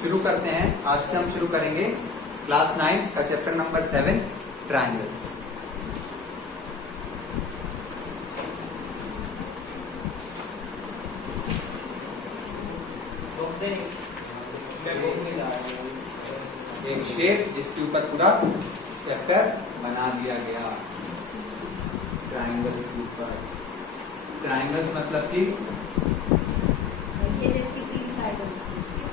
शुरू करते हैं। आज से हम शुरू करेंगे क्लास 9 का चैप्टर नंबर 7 ट्रायंगल्स। एक शेप जिसके ऊपर पूरा चैप्टर बना दिया गया ट्रायंगल्स के ऊपर। ट्रायंगल्स मतलब कि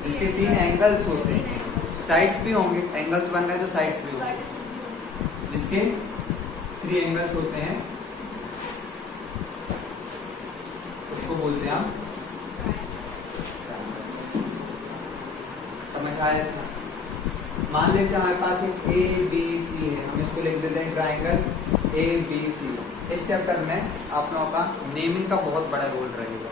इसके 3 एंगल्स होते हैं, साइड्स भी होंगे, एंगल्स बन रहे हैं तो साइड्स भी होंगे। इसके 3 एंगल्स होते हैं, उसको बोलते हैं हम समझ आया था। मान लेते हैं हमारे पास एक ABC है, हम इसको लिख देते हैं ट्रायंगल ABC। इस चैप्टर में आप लोगों का नेमिंग का बहुत बड़ा रोल रहेगा।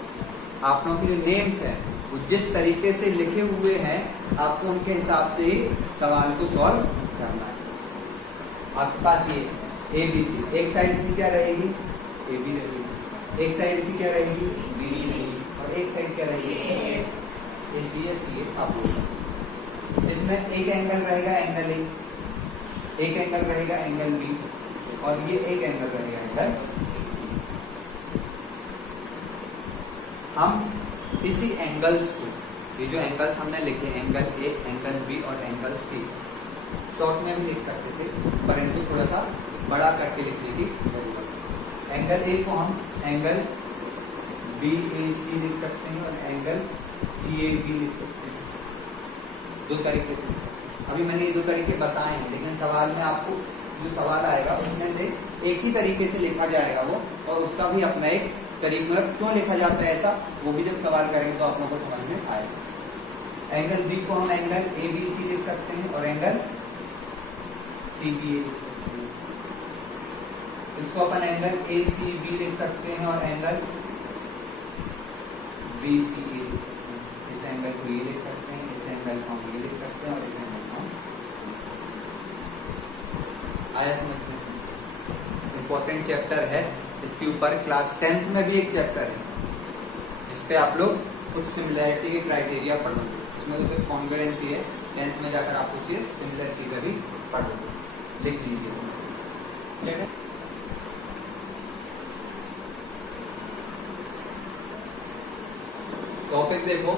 आप लोगों की जो नेम्स हैं वो जिस तरीके से लिखे हुए हैं आपको उनके हिसाब से ही सवाल को सॉल्व करना है। आपके पास ये ABC, एक साइड इसकी क्या रहेगी AB रहेगी, एक साइड इसकी क्या रहेगी BC, और एक साइड क्या रहेगी ACA। आप इसमें एक एंगल रहेगा एंगल A, एक एंगल रहेगा एंगल B, और ये एक एंगल रहेगा एंगल C। हम इसी एंगल्स को, ये जो एंगल्स हमने लिखे एंगल A, एंगल B और एंगल C, शॉर्ट में हम लिख सकते थे पर इनको थोड़ा सा बड़ा करके लिखने की जरूरत है। एंगल A को हम एंगल BAC लिख सकते हैं और एंगल CAB लिख सकते हैं। 2 तरीके से। अभी मैंने ये 2 तरीके बताए हैं, लेकिन सवाल में आपको जो सवाल आएगा उसमें से एक ही तरीके से लिखा जाएगा वो, और उसका भी अपना एक तरीका, मतलब क्यों लिखा जाता है ऐसा, वो भी जब सवाल करेंगे तो आप लोगों को समझ में आएगा। एंगल B को हम एंगल ABC लिख सकते हैं और एंगल CBA लिख सकते हैं। इसको अपन एंगल ACB लिख सकते हैं और एंगल BCA लिख सकते हैं। इस एंगल को ये लिख सकते हैं, इस एंगल को हम ये लिख सकते हैं और इस एंगल को हम आया समझ में। इम्पोर्टेंट चैप्टर है, इसके ऊपर क्लास 10th में भी एक चैप्टर है जिसपे आप लोग कुछ सिमिलैरिटी के क्राइटेरिया पढ़ोगे। इसमें तो सिर्फ कॉन्ग्रुएंसी है, 10th में जाकर आप कुछ सिमिलर चीजें भी पढ़ोगे, लिख लीजिए। टॉपिक देखो,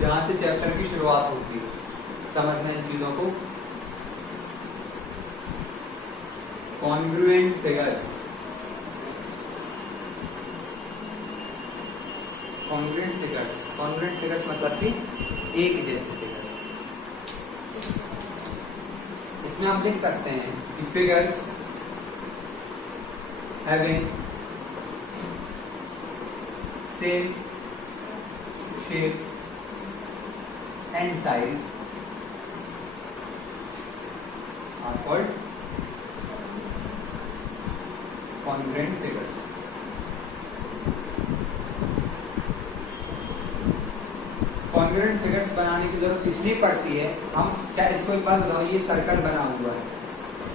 जहां से चैप्टर की शुरुआत होती है, समझना इन चीजों को। Congruent figures. Congruent figures, congruent figures मतलब कि एक जैसे फिगर्स। इसमें हम लिख सकते हैं कि figures having same shape and size are called congruent figures. Congruent figures बनाने की जरूरत इसलिए पड़ती है, हम क्या इसको एक बात बताओ, ये सर्कल बना हुआ है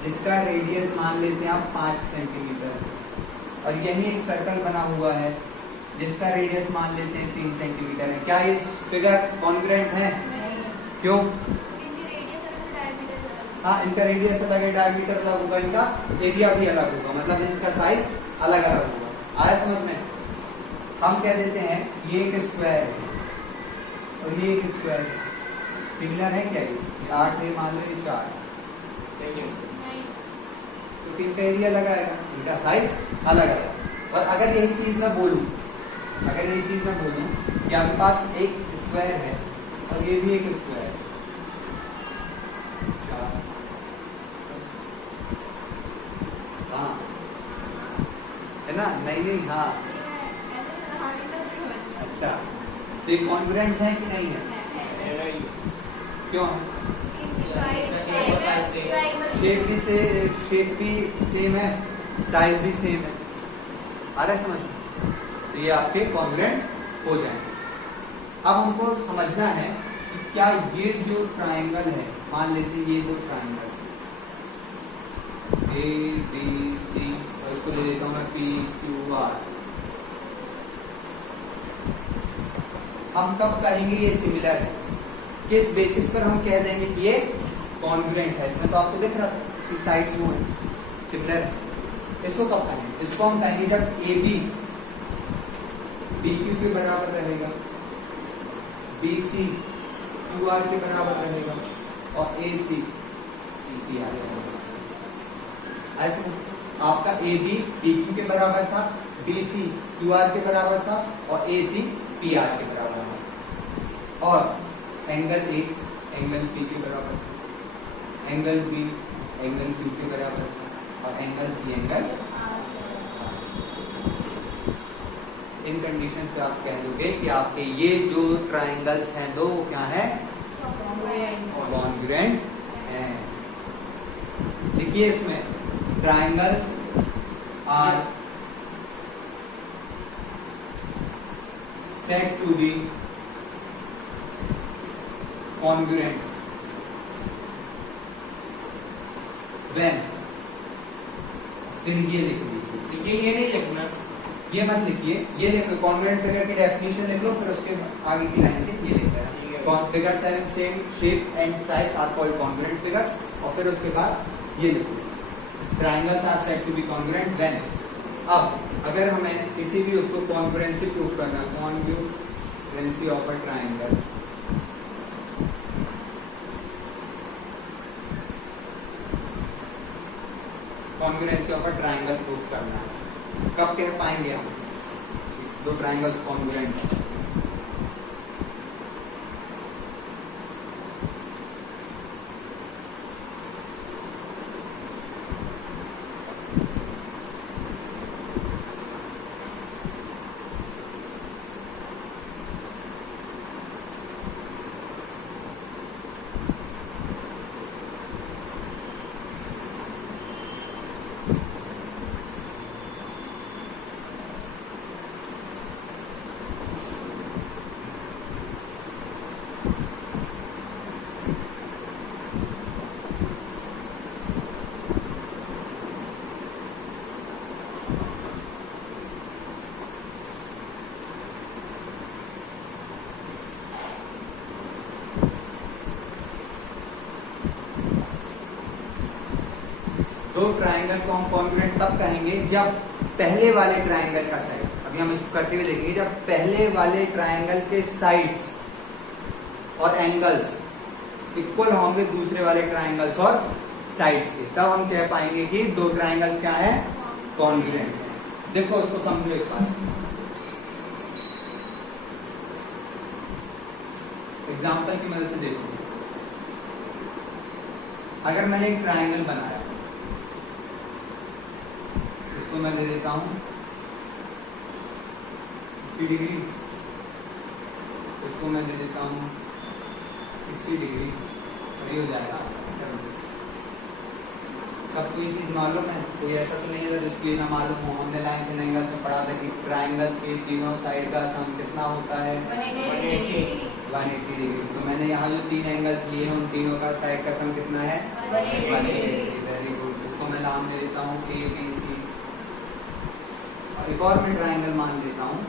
जिसका रेडियस मान लेते हैं आप 5 सेंटीमीटर, और यही एक सर्कल बना हुआ है जिसका रेडियस मान लेते हैं 3 सेंटीमीटर है। क्या ये फिगर कॉन्ग्रुएंट है? क्यों? हाँ, इनका रेडियस अलग है, डायमीटर अलग होगा, इनका एरिया भी अलग होगा, मतलब इनका साइज अलग अलग होगा। आया समझ में? हम कह देते हैं ये एक स्क्वायर है और ये एक स्क्वायर है, सिमिलर है क्या? ये 8 है, मान लो ये 4 तो इनका एरिया अलग आएगा, इनका साइज अलग आएगा। और अगर यही चीज मैं बोलूं, कि आपके पास एक स्क्वायर है और ये भी एक स्क्वायर है, हाँ है ना? नहीं, हाँ, अच्छा, तो ये कॉन्ग्रुएंट है कि नहीं है? क्यों? शेप भी सेम है, साइज भी सेम है। आ रहा है समझ? तो ये आपके कॉन्ग्रुएंट हो जाएंगे। अब हमको समझना है कि क्या ये जो ट्रायंगल है, मान लेते हैं ये 2 ट्रायंगल ABC, और इसको ले लेता हूँ मैं PQR। हम कब कहेंगे ये सिमिलर है, किस बेसिस पर हम कह देंगे कि ये कॉन्ग्रुएंट है। इसमें तो आपको दिख रहा था इसकी साइड्स वो है, सिमिलर है। इसको कब कहेंगे, इसको हम कहेंगे जब ए बी बी क्यू के बराबर रहेगा, बी सी क्यू आर के बराबर रहेगा और ए सी पी आर के बराबर। ऐसे आपका ए बी पी क्यू के बराबर था, बी सी क्यू आर के बराबर था और ए सी पी आर के बराबर था। और एंगल ए एंगल पी के बराबर था, एंगल बी एंगल क्यू के बराबर था और एंगल सी एंगल। इन कंडीशन पे आप कह दोगे कि आपके ये जो ट्राइंगल्स हैं दो वो क्या है, कॉन्ग्रुएंट हैं। देखिए इसमें triangles are said to be congruent when, फिर ये लिख लीजिए, ये नहीं लिखना, ये मत लिखिए, ये लिखो कॉन्ग्रुएंट फिगर की डेफिनेशन लिख लो, फिर उसके आगे की लाइन से ये लिख देना। Figure 7 same shape and size are called congruent figures. और फिर उसके बाद ये लिखो triangles are said to be congruent when. अब अगर हमें किसी भी उसको कॉन्ग्रुएंसी प्रूव करना है, congruency of a triangle, congruency of a triangle prove करना है, कब कह पाएंगे हम दो ट्राइंगल्स कॉन्ग्रुएंट हैं? दो ट्राइंगल को हम कॉन्ग्रुएंट तब कहेंगे जब पहले वाले ट्राइंगल का साइड, अभी हम इसको करते हुए देखेंगे, जब पहले वाले ट्राइंगल के साइड्स और एंगल्स इक्वल होंगे दूसरे वाले ट्राइंगल्स और साइड्स के, तब हम कह पाएंगे कि दो ट्राइंगल्स क्या है, कॉन्ग्रुएंट है। देखो इसको समझो एक बार, एग्जाम्पल की मदद से देखो। अगर मैंने एक ट्राइंगल बनाया, इसको मैं दे देता हूं 50 डिग्री, इसको मैं दे देता हूं 60 डिग्री, और ये हो जाएगा। सबको ये चीज मालूम है, कोई ऐसा तो नहीं है जिसको ये ना मालूम हो। हमने लाइन से एंगल से पढ़ा था कि ट्राइंगल के तीनों साइड का सम कितना होता है, 180 डिग्री। तो मैंने यहाँ जो तीन एंगल्स लिए हैं उन तीनों का साइड का सम कितना है, 180। Very good. इसको मैं नाम दे देता हूँ ए बी सी, और एक और मैं ट्राइंगल मान लेता हूँ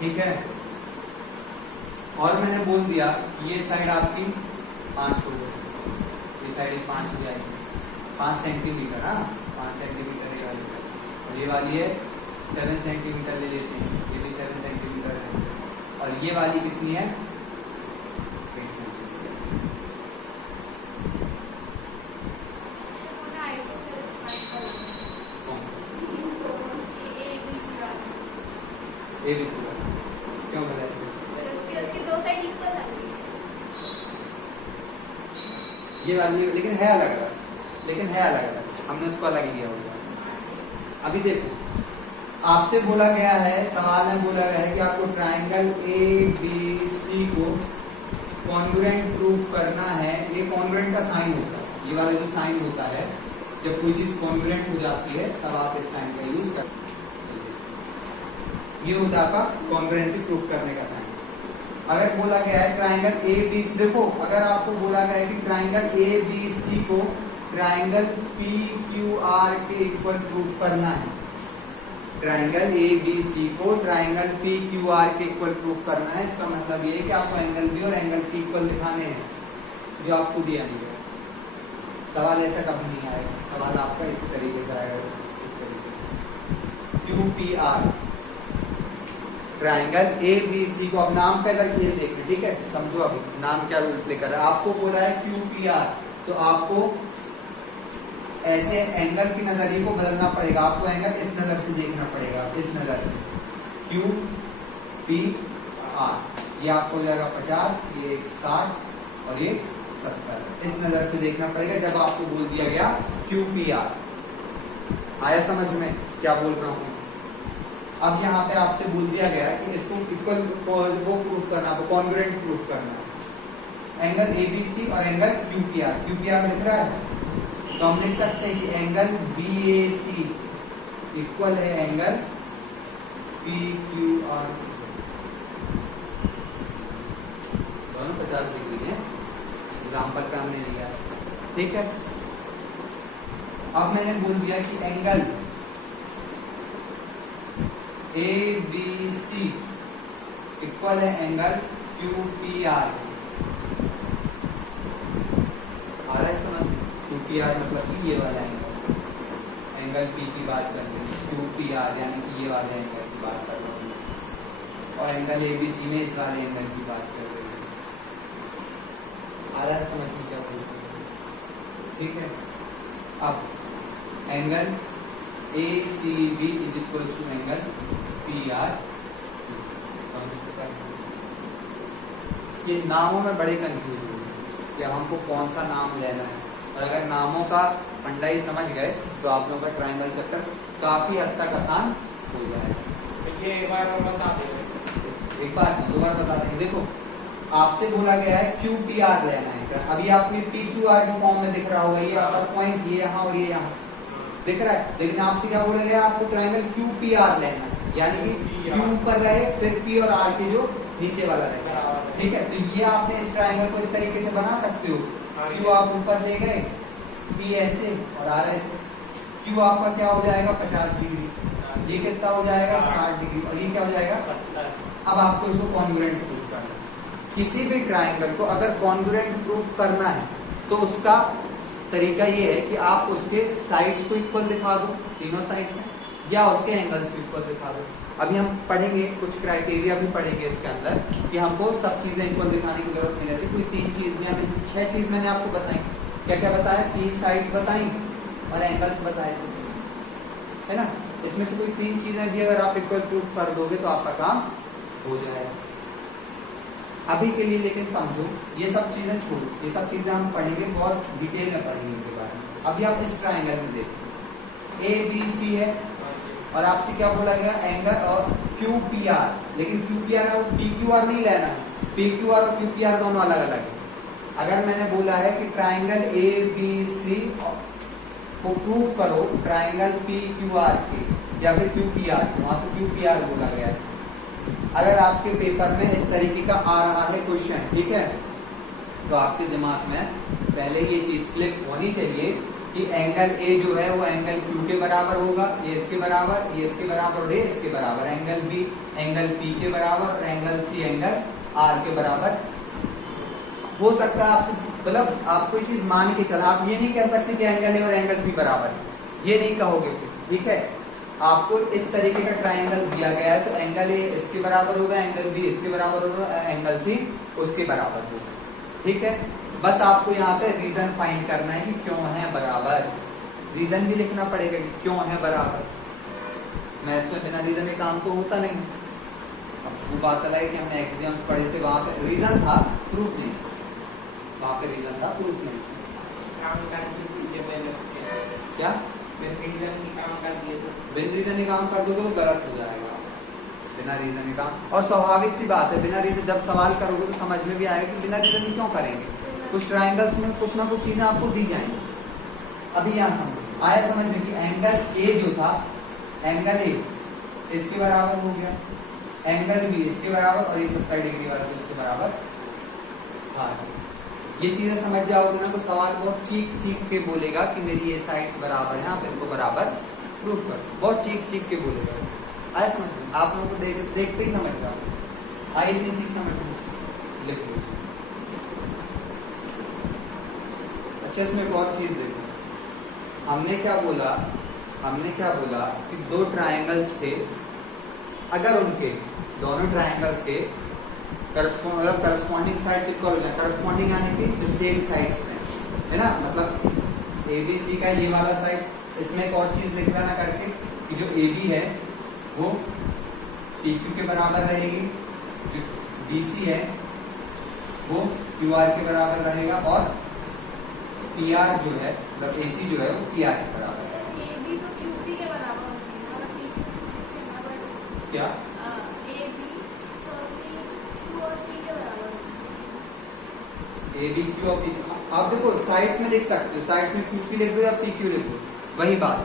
ठीक है। और मैंने बोल दिया ये साइड आपकी 5 हो गई, ये साइड 5 हो जाएगी, 5 सेंटीमीटर, हाँ 5 सेंटीमीटर ये वाली साइड, और ये वाली है 7 सेंटीमीटर ले लेते हैं, ये भी 7 सेंटीमीटर है, और ये वाली कितनी है, 8 सेंटीमीटर। ए बी सी क्यों बोला ऐसे? ये वाली लेकिन है अलग, हमने उसको अलग लिया होगा। अभी देखो आपसे बोला गया है, सवाल में बोला गया है कि आपको ट्राइंगल ए बी सी को कॉन्ग्रुएंट प्रूफ करना है। ये कॉन्ग्रुएंट का साइन होता है, ये वाला जो साइन होता है, जब कोई चीज कॉन्ग्रुएंट हो जाती है तब आप इस साइन का यूज करते हैं। ये होता है आपका कॉन्ग्रुएंसी प्रूफ करने का साइन। अगर बोला गया है ट्राइंगल ए बी, देखो अगर आपको बोला गया है कि ट्राइंगल ए बी सी को ट्राइंगल पी क्यू आर के इक्वल प्रूफ करना है, ट्राइंगल ए बी सी को ट्राइंगल पी क्यू आर के इक्वल प्रूफ करना है, इसका मतलब ये है कि आपको एंगल बी और एंगल पी इक्वल दिखाने हैं, जो आपको दिया नहीं है। सवाल ऐसा कभी नहीं आएगा, सवाल आपका इसी तरीके से आएगा, इस तरीके से Q P R triangle A B C को। अब नाम पहले ये देखिए, ठीक है, समझो अभी नाम क्या रोल प्ले कर रहा है। आपको बोला है क्यू पी आर, तो आपको ऐसे एंगल की नजरिए को बदलना पड़ेगा, आपको एंगल इस नजर से देखना पड़ेगा, इस नजर से क्यू पी आर। ये आपको हो जाएगा 50, ये 60 और ये 70, इस नजर से देखना पड़ेगा जब आपको बोल दिया गया क्यू पी आर। आया समझ में क्या बोल रहा हूँ? अब यहाँ पे आपसे बोल दिया गया है कि इसको इक्वल वो प्रूफ करना है, कॉन्ग्रुएंट प्रूफ करना है, एंगल ए बी सी और angle Q P are. Q P are लिख रहा है तो हम लिख सकते हैं कि एंगल बी ए सी इक्वल है एंगल पी क्यू आर, दोनों 50 डिग्री है, एग्जाम्पल का हमने लिया है, ठीक है। अब मैंने बोल दिया कि angle A B C equal है एंगल क्यू पी आर। आ रहा है समझ? क्यू पी आर मतलब कि ये वाला एंगल पी की बात कर रहे हैं, क्यू पी आर यानी कि ये वाले एंगल की बात कर रहे हैं, और एंगल ए बी सी में इस वाले एंगल की बात कर रहे हैं। आ रहा है समझ में क्या बोल रहे हैं? ठीक है। अब angle A C B is equal to angle P R. ये नामों में बड़े कंफ्यूज हुए कि हमको कौन सा नाम लेना है, और अगर नामों का फंडा ही समझ गए तो आप लोगों का ट्रायंगल चैप्टर काफी हद तक आसान हो जाएगा। ये एक बार और बता दें, एक बार नहीं, 2 बार बता देंगे। देखो आपसे बोला गया है क्यू पी आर लेना है, अभी आपको पी क्यू आर के फॉर्म में दिख रहा होगा, ये आपका पॉइंट ये यहाँ और ये यहाँ दिख रहा है, लेकिन आपसे क्या बोला गया, आपको ट्रायंगल क्यू पी आर लेना है, यानी कि क्यू ऊपर रहे फिर पी और आर के जो नीचे वाला रहे, ठीक है। तो ये आपने इस ट्रायंगल को इस तरीके से बना सकते हो, क्यू आप ऊपर ले गए, पी ऐसे और आर ऐसे, क्यू आपका क्या हो जाएगा 50 डिग्री, ये कितना हो जाएगा 60 डिग्री, और ये क्या हो जाएगा 70। अब आपको इसको कॉन्ग्रुएंट प्रूफ करना है। किसी भी ट्रायंगल को अगर कॉन्ग्रुएंट प्रूफ करना है तो उसका तरीका ये है कि आप उसके साइड्स को इक्वल दिखा दो, तीनों साइड्स हैं, या उसके एंगल्स को इक्वल दिखा दो। अभी हम पढ़ेंगे कुछ क्राइटेरिया भी पढ़ेंगे इसके अंदर कि हमको सब चीजें इक्वल दिखाने की जरूरत नहीं रहती। कोई 3 चीज में हमें 6 चीज मैंने आपको बताई, क्या क्या बताया, 3 साइड्स बताई और एंगल्स बताए, है ना। इसमें से कोई 3 चीजें भी अगर आप इक्वल प्रूफ कर दोगे तो आपका काम हो जाएगा। अभी के लिए लेकिन समझो, ये सब चीजें छोड़ो, ये सब चीजें हम पढ़ेंगे, बहुत डिटेल में पढ़ेंगे इनके बारे में। अभी आप इस ट्रायंगल में देखो, ए बी सी है और आपसे क्या बोला गया, एंगल और क्यू पी आर, लेकिन क्यू पी आर है वो पी क्यू आर नहीं लेना है, पी क्यू आर और क्यू पी आर दोनों अलग अलग है। अगर मैंने बोला है कि ट्रायंगल ए बी सी को प्रूफ करो ट्रायंगल पी क्यू आर के या फिर क्यू पी आर, वहां तो क्यू पी आर बोला गया है। अगर आपके पेपर में इस तरीके का आ रहा है क्वेश्चन, ठीक है, तो आपके दिमाग में पहले ये चीज क्लिक होनी चाहिए कि एंगल ए जो है वो एंगल क्यू के बराबर होगा, ये इसके बराबर, ये इसके बराबर और ये इसके बराबर, एंगल बी एंगल पी के बराबर और एंगल सी एंगल आर के बराबर हो सकता है। आपसे मतलब आप कोई चीज मान के चला, आप ये नहीं कह सकते कि एंगल ए और एंगल बी बराबर है, ये नहीं कहोगे, ठीक है। आपको इस तरीके का ट्रायंगल दिया गया है तो एंगल ए इसके बराबर होगा, एंगल बी इसके बराबर होगा, एंगल सी उसके बराबर होगा, ठीक है। बस आपको यहाँ पे रीजन फाइंड करना है कि क्यों है बराबर, रीजन भी लिखना पड़ेगा कि क्यों है बराबर। मैथ्स में बिना रीजन के काम तो होता नहीं। अब वो बात चला है कि हमने एग्जाम पढ़े थे, वहां पे रीजन था प्रूफ नहीं, वहां पे रीजन था प्रूफ नहीं। क्या बिन रीजन ही काम कर दोगे तो गलत हो जाएगा, बिना रीजन ही काम। और स्वाभाविक सी बात है, बिना रीजन जब सवाल करोगे तो समझ में भी आएगा कि बिना रीजन ही क्यों करेंगे। कुछ ट्रायंगल्स में कुछ ना कुछ चीजें आपको दी जाएंगी। अभी यहाँ समझ आया समझ में कि एंगल ए जो था, एंगल ए इसके बराबर हो गया, एंगल भी इसके बराबर और ये 70 डिग्री वाला भी इसके बराबर आ गया। ये चीजें समझ जाओगे ना तो सवाल बहुत चीख के बोलेगा कि मेरी ये साइड्स बराबर है, आप इनको बराबर प्रूफ कर, बहुत चीख के बोलेगा। आया समझ में? आप लोगों को देखते ही समझ जाओगे। आई इतनी चीज समझ में लिख लो। अच्छा इसमें एक और चीज देखो, हमने क्या बोला कि दो ट्रायंगल्स थे, अगर उनके दोनों ट्रायंगल्स के करस्पॉन्डिंग साइड्स इक्वल हो जाए, करस्पॉन्डिंग यानी कि जो सेम साइड्स में है ना, मतलब ABC का ये वाला साइड, इसमें एक और चीज लिख लेना करके कि जो AB है वो PQ के बराबर रहेगी, जो BC है वो QR के बराबर रहेगा और PR जो है मतलब AC जो है वो PR के बराबर है। AB तो QP के बराबर होती है, क्या AB तो Q और P के बराबर होती है। AB Q और P, आप देखो साइड्स में लिख सकते हो, साइड्स में QP लिख दो या PQ लिख दो, वही बात।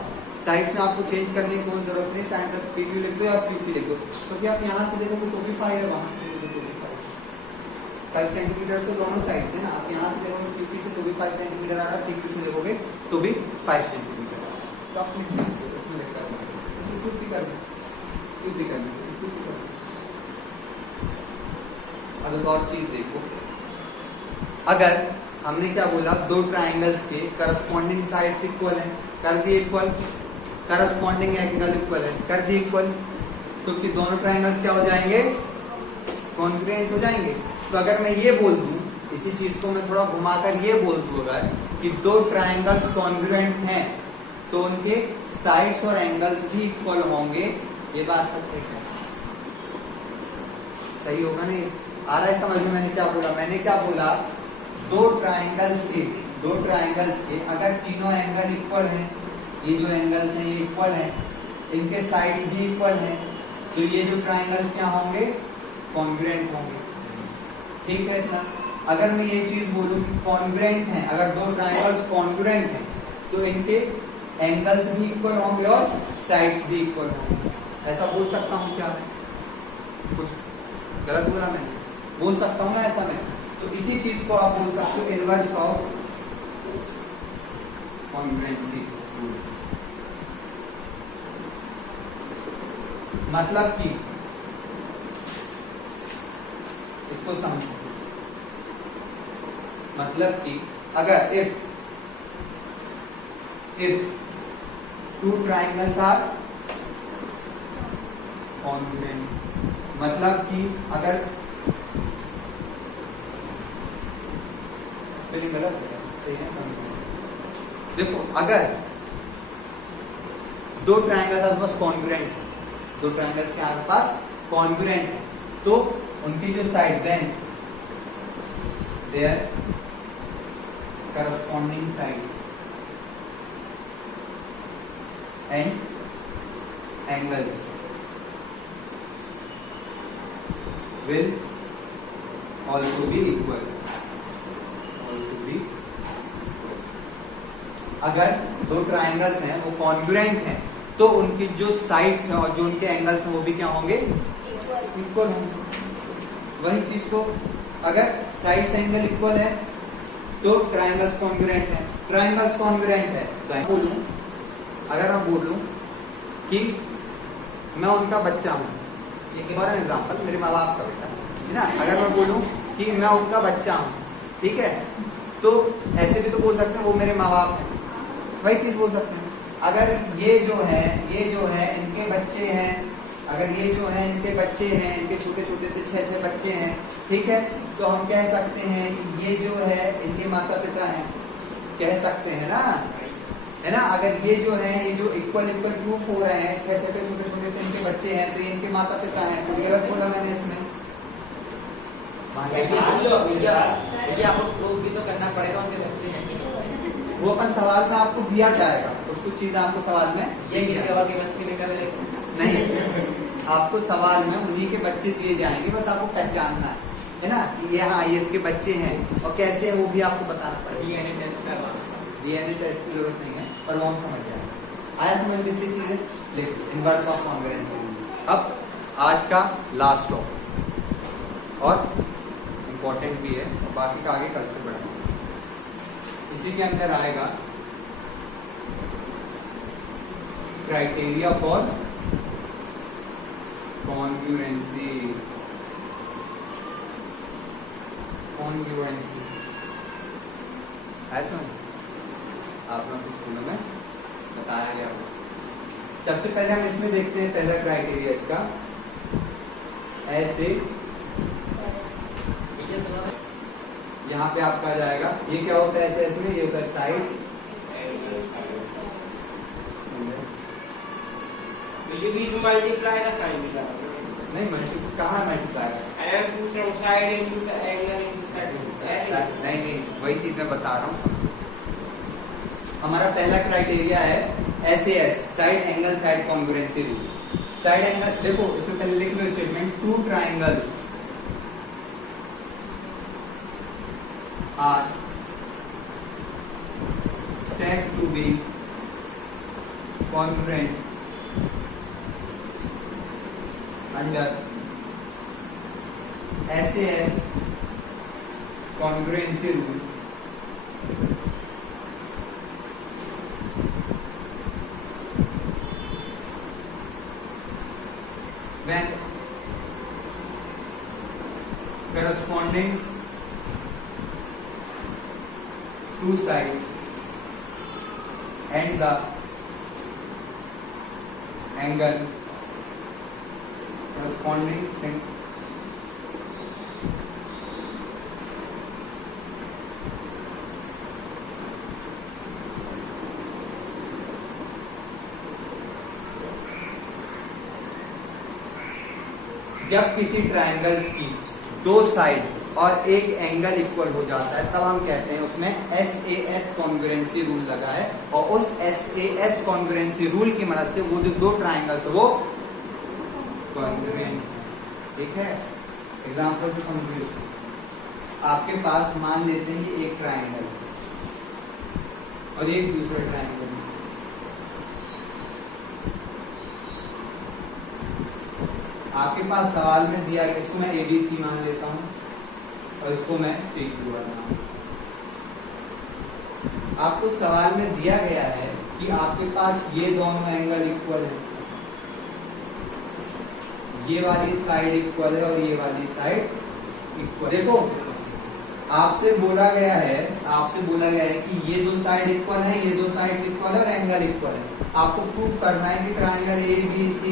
साइड्स में आपको चेंज करने की कोई जरूरत नहीं, साइड्स में PQ लिख दो या QP लिख दो, क्योंकि आप यहाँ से देखोगे तो भी 5 है, वहां से देखोगे तो भी 5 सेंटीमीटर से दोनों साइड से ना, आप यहाँ से देखोगे QP से तो भी 5 सेंटीमीटर आ रहा है, PQ से देखोगे तो भी 5 सेंटीमीटर आ रहा है, तो आप लिख सकते हो, उसमें लिखकर कुछ भी कर अब एक और चीज देखो, अगर हमने क्या बोला, दो ट्राइंगल्स के करस्पॉन्डिंग साइड्स इक्वल हैं, कर दिए इक्वल, करस्पॉन्डिंग एंगल इक्वल है, कर दिए इक्वल, तो कि दोनों ट्राइंगल्स क्या हो जाएंगे, कॉन्ग्रुएंट हो जाएंगे। तो अगर मैं ये बोल दूं, इसी चीज को मैं थोड़ा घुमाकर ये बोल दूं अगर कि दो ट्राइंगल्स कॉन्ग्रुएंट हैं तो उनके साइड्स और एंगल्स भी इक्वल होंगे, ये बात सच है क्या? सही होगा नहीं? आ रहा है समझ में? मैंने क्या बोला, दो ट्राइंगल्स के अगर तीनों एंगल इक्वल हैं, ये जो एंगल्स हैं ये इक्वल हैं, इनके साइड्स भी इक्वल हैं, तो ये जो ट्राइंगल्स क्या होंगे, कॉन्ग्रुएंट होंगे। ठीक है इतना? अगर मैं ये चीज बोलूं कि कॉन्ग्रुएंट हैं, अगर दो ट्राइंगल्स कॉन्ग्रुएंट हैं तो इनके एंगल्स भी इक्वल होंगे और साइड्स भी इक्वल होंगे, ऐसा बोल सकता हूँ क्या मैं? कुछ गलत बोला मैंने? बोल सकता हूँ ना ऐसा मैं? तो इसी चीज को आप बोल सकते हो इनवर्स ऑफ कॉन्ग्रुएंसी। मतलब कि इसको समझो, मतलब कि अगर if two triangles are congruent, मतलब कि अगर स्पेलिंग गलत है, देखो अगर दो ट्राइंगल्स आपके पास कॉन्ग्रुएंट है, दो ट्राइंगल्स के आपके पास कॉन्ग्रुएंट है, तो उनकी जो side then their corresponding sides and angles will also be equal. अगर दो ट्राइंगल्स हैं वो कॉन्ग्रुएंट हैं तो उनकी जो साइड्स हैं और जो उनके एंगल्स हैं वो भी क्या होंगे, इक्वल होंगे। वही चीज को अगर साइड्स एंगल इक्वल है तो ट्राइंगल्स कॉन्ग्रुएंट है, ट्राइंगल्स कॉन्ग्रुएंट है तो बोलूं, अगर मैं बोलूं कि मैं उनका बच्चा हूं, फॉर एग्जाम्पल मेरे माँ बाप का बेटा है ना, अगर मैं बोलूं कि मैं उनका बच्चा हूं, ठीक है, तो ऐसे भी तो बोल सकते हैं वो मेरे माँ बाप हैं, वही चीज बोल सकते हैं। अगर ये जो है इनके बच्चे हैं, अगर ये जो है इनके बच्चे हैं, इनके छोटे छोटे से 6 बच्चे हैं, ठीक है, तो हम कह सकते हैं कि ये जो है इनके माता पिता हैं, कह सकते हैं ना, है ना। अगर ये जो है ये जो इक्वल प्रूफ हो रहे हैं, 6 के छोटे छोटे से इनके बच्चे हैं तो ये इनके माता पिता हैं, कुछ गलत बोला मैंने इसमें? प्रूफ भी तो करना पड़ेगा, उनके बच्चे हैं, वो अपन सवाल में आपको दिया जाएगा, कुछ चीजें आपको सवाल में ये किसी और के बच्चे निकल नहीं, आपको सवाल में उन्हीं के बच्चे दिए जाएंगे, बस आपको पहचानना है ना कि ये हाँ ये इसके बच्चे हैं, और कैसे है वो भी आपको बताना पड़ेगा। डीएनए टेस्ट की जरूरत नहीं है, पर वो हम समझ जाएंगे। आया समझ में इतनी चीजें? इनवर्स ऑफ कॉन्ग्रुएंसी अब आज का लास्ट टॉपिक और इम्पोर्टेंट भी है, और बाकी का आगे कल से बढ़ाएंगे। इसी के अंदर आएगा क्राइटेरिया फॉर कॉन्ग्रुएंसी। कॉन्ग्रुएंसी ऐसा आप लोगों के स्कूलों में बताया गया होगा। सबसे पहले हम इसमें देखते हैं पहला क्राइटेरिया इसका, ऐसे यहाँ पे आपका आ जाएगा, ये क्या होता है ऐसे इसमें, ये होता है साइड, मल्टीप्लाई का साइन मिला नहीं मल्टीप्लाई कहाँ मल्टीप्लाई, मैं पूछ रहा हूँ side into angle into side नहीं वही चीज मैं बता रहा हूँ। हमारा पहला क्राइटेरिया है SAS, side angle side congruency rule. Side angle देखो इसमें पहले लिख लो statement, two triangles are said to be congruent under SAS congruency rule when corresponding two sides and the angle corresponding जब किसी ट्रायंगल्स की दो साइड और एक एंगल इक्वल हो जाता है तब हम कहते हैं उसमें SAS कॉन्ग्रुएंसी रूल लगा है, और उस SAS कॉन्ग्रुएंसी रूल की मदद से वो जो दो ट्रायंगल्स है वो कॉन्ग्रुएंट, ठीक है। एग्जांपल से समझिए इसको। आपके पास मान लेते हैं कि एक ट्रायंगल और एक दूसरा ट्रायंगल, आपके पास सवाल में दिया गया, इसको मैं ABC मान लेता हूं और इसको मैं PQ बनाऊं। आपको सवाल में दिया गया है कि आपके पास ये दोनों एंगल इक्वल है, ये वाली साइड इक्वल है और ये वाली साइड इक्वल। देखो आपसे बोला गया है कि ये दो साइड इक्वल है, ये दो साइड इक्वल है और एंगल इक्वल है। आपको प्रूफ करना है कि ट्रायंगल ABC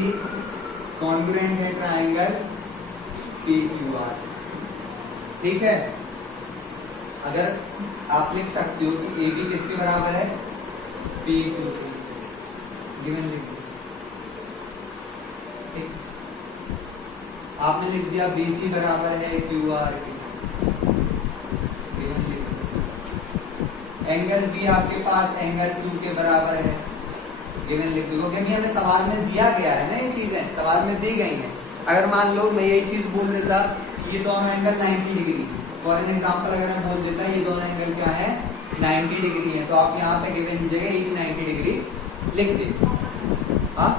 कॉन्ग्रुएंट है ट्रायंगल PQR, ठीक है। अगर आप लिख सकते हो कि AB किसके बराबर है, PQ के, गिवन लिख दो, ठीक। आपने लिख दिया BC बराबर है QR के, गिवन लिख दो। एंगल B आपके पास एंगल Q के बराबर है, गिवन लिख दो, क्योंकि हमें सवाल में दिया गया है ना, ये चीजें सवाल में दी गई हैं। अगर मान लो मैं यही चीज बोल देता कि ये दोनों angle 90 degree, for an example अगर मैं बोल देता ये दोनों एंगल क्या है 90 डिग्री है, तो आप यहाँ पे गिवन की जगह ईच 90 डिग्री लिख दे। हाँ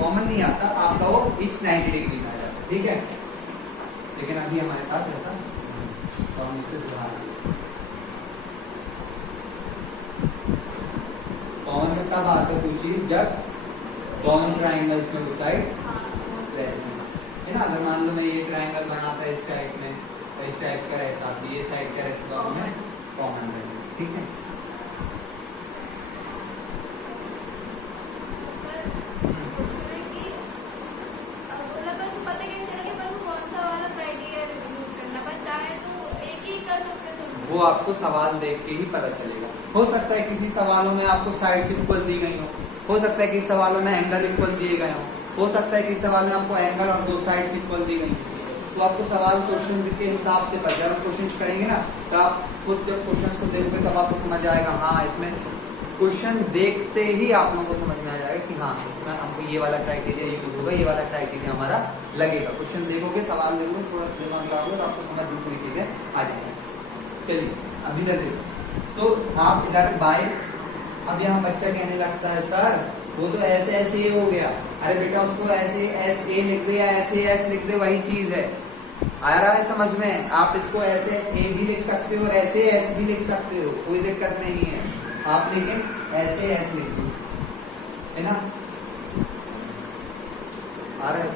कॉमन नहीं आता, आपका वो ईच 90 डिग्री में आ जाता है, ठीक है। लेकिन अभी हमारे पास ऐसा तो हम इसको सुधार कॉमन में तब आता है कोई चीज जब दोनों ट्राइंगल्स में वो साइड रहती है ना। अगर मान लो मैं ये ट्राइंगल बनाता है इस टाइप में, तो इस टाइप का रहता, तो ये साइड का रहता, तो हमें कॉमन रहेगा, ठीक है। वो आपको सवाल देख के ही पता चलेगा। हो सकता है किसी सवालों में आपको साइड्स इक्वल दी गई हो सकता है किसी सवालों में एंगल इक्वल दिए गए हो सकता है किसी सवाल में आपको एंगल और दो साइड्स इक्वल दी गई। तो आपको सवाल क्वेश्चन के हिसाब से पता, जब क्वेश्चन करेंगे ना तो आप खुद जब क्वेश्चन को देखोगे तब आपको समझ आएगा, हाँ इसमें क्वेश्चन देखते ही आप लोगों को समझ में आ जाएगा कि हाँ इसमें हमको ये वाला क्राइटेरिया यूज होगा, ये वाला क्राइटेरिया हमारा लगेगा। क्वेश्चन देखोगे, सवाल देखोगे, थोड़ा दिमाग लगाओगे तो आपको समझ में पूरी चीजें आ जाएंगी। चलिए अब इधर देखो, तो आप इधर बाय, अब यहाँ बच्चा कहने लगता है सर वो तो ऐसे ऐसे ही हो गया। अरे बेटा उसको ऐसे एस ए लिख दे या ऐसे एस लिख दे, वही चीज है। आ रहा है समझ में? आप इसको ऐसे एस ए भी लिख सकते हो और ऐसे एस भी लिख सकते हो, कोई दिक्कत नहीं है। आप लेकिन ऐसे एस लिख दो, है ना? आ रहा है?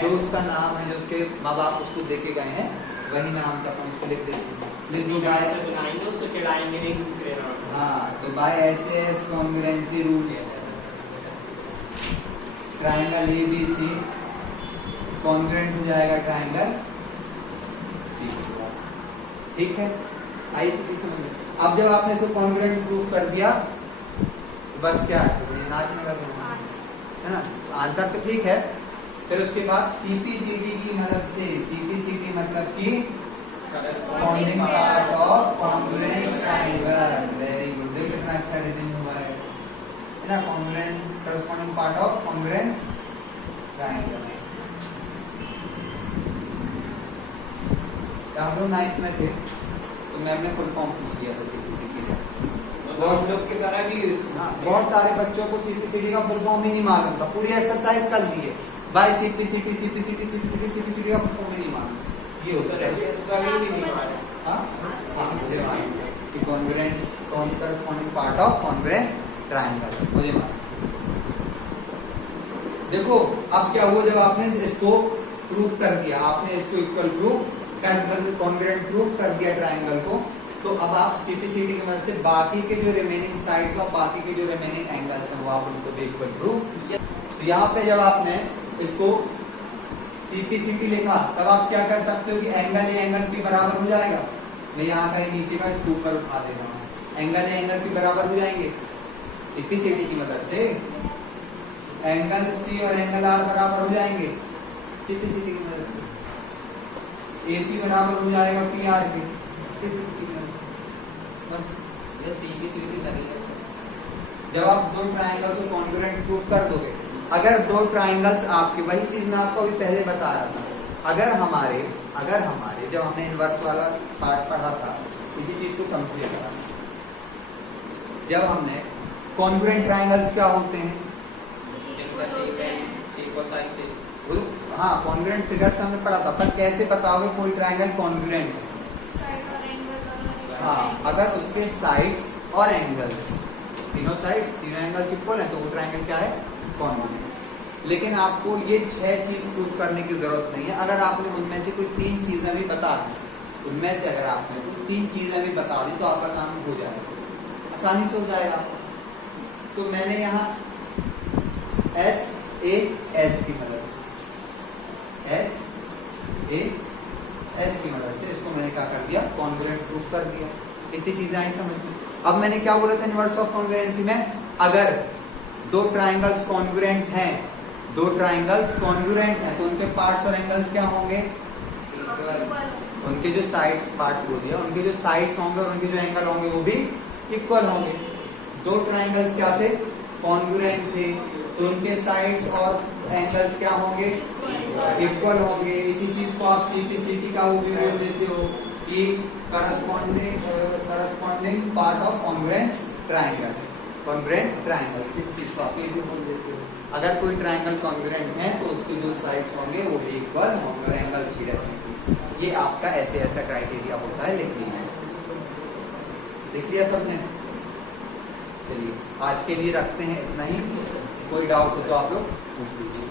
जो उसका नाम है, जो उसके माँ बाप उसको देके गए हैं, वही नाम से अपन उसको लिख देते हैं। लिख दो बाय, उसको चढ़ाएंगे नहीं दूसरे नाम। हाँ, तो बाय ऐसे S congruency rule triangle ABC congruent हो जाएगा ट्राइंगल, ठीक है? आई चीज समझ में? अब जब आपने इसको कॉन्ग्रुएंट प्रूफ कर दिया, तो बस क्या है, तो नाचने लगा, है ना? आंसर तो ठीक है। फिर उसके बाद CPCD की मदद से, CPCD मतलब कि cording part of congruence triangle. Very good, देखो कितना अच्छा रीजनिंग हुआ है ना? Congruence corresponding part of congruence triangle. हम लोग 9th में थे तो मैम ने फुल फॉर्म पूछ लिया था CPCD का। बहुत लोग के सारा भी बहुत सारे बच्चों को CPCD का फुल फॉर्म ही नहीं मालूम था, पूरी एक्सरसाइज कर दी है बाय CPCD का फुल फॉर्म ही नहीं मालूम। ये होता है मुझे मालूम कि congruent corresponding part of congruence triangle, मुझे मालूम। देखो अब क्या हुआ, जब आपने इसको प्रूफ कर दिया, आपने इसको इक्वल प्रूफ कर, कॉन्ग्रुएंट प्रूफ कर दिया ट्राइंगल को, तो अब आप CPCD की मदद से बाकी के जो रिमेनिंग साइड्स और बाकी के जो रिमेनिंग एंगल्स हैं वो आप उनको भी इक्वल प्रूफ। तो यहाँ पे जब आपने इसको CPCD लिखा, तब आप क्या कर सकते हो कि एंगल ए एंगल पी बराबर हो जाएगा। मैं यहाँ कहीं नीचे का इसको ऊपर उठा दे रहा हूँ, एंगल ए एंगल पी बराबर हो जाएंगे CPCD की मदद से। एंगल C और एंगल R बराबर हो जाएंगे CPCD की मदद से। AC बराबर हो जाएगा PR के CPCD की मदद से। बस ये CPCD लगेगा। जब आप दो ट्राइंगल्स को कॉन्ग्रुएंट प्रूफ कर दोगे, अगर दो ट्राइंगल्स आपके, वही चीज मैं आपको अभी पहले बता रहा था, अगर हमारे जब हमने इनवर्स वाला पार्ट पढ़ा था, इसी चीज को समझिएगा। जब हमने कॉन्ग्रुएंट ट्राइंगल्स क्या होते हैं, हाँ कॉन्ग्रुएंट फिगर्स हमने पढ़ा था, पर कैसे बताओगे कोई ट्राइंगल कॉन्ग्रुएंट है? हाँ, अगर उसके साइड्स और एंगल्स, तीनों एंगल्स इक्वल है तो वो ट्राइंगल क्या है? कॉन्ग्रुएंट। लेकिन आपको ये 6 चीज प्रूफ करने की जरूरत नहीं है। अगर आपने उनमें से कोई 3 चीजें भी बता दी, उनमें से अगर आपने कोई 3 चीजें भी बता दी तो आपका काम हो जाएगा, आसानी से हो जाएगा। तो मैंने यहाँ SAS की मदद से इसको मैंने क्या कर दिया? कॉन्ग्रुएंट प्रूफ कर दिया। इतनी चीजें आई समझ में? अब मैंने क्या बोला था इनवर्स ऑफ कॉन्ग्रुएंसी में? अगर दो ट्राइंगल्स कॉन्ग्रुएंट हैं, तो उनके पार्ट्स और एंगल्स क्या होंगे? उनके जो साइड्स, पार्ट्स बोल दिया, उनके जो साइड्स होंगे और उनके जो एंगल होंगे वो भी इक्वल होंगे। दो ट्राइंगल्स क्या थे? कॉन्ग्रुएंट थे, तो उनके साइड्स और एंगल्स क्या होंगे? इक्वल होंगे। इसी चीज को आप CPCD का वो भी बोल देते हो कि corresponding part of congruence triangle, congruent triangle. इस चीज को आप ये भी बोल देते हो। अगर कोई ट्राइंगल कॉन्ग्रुएंट है तो उसके जो साइड्स होंगे वो भी इक्वल होंगे और एंगल्स भी रहेंगे। ये आपका ऐसा क्राइटेरिया होता है लिखने में। देख लिया सबने? चलिए आज के लिए रखते हैं इतना ही। कोई डाउट हो तो आप लोग पूछ लीजिए।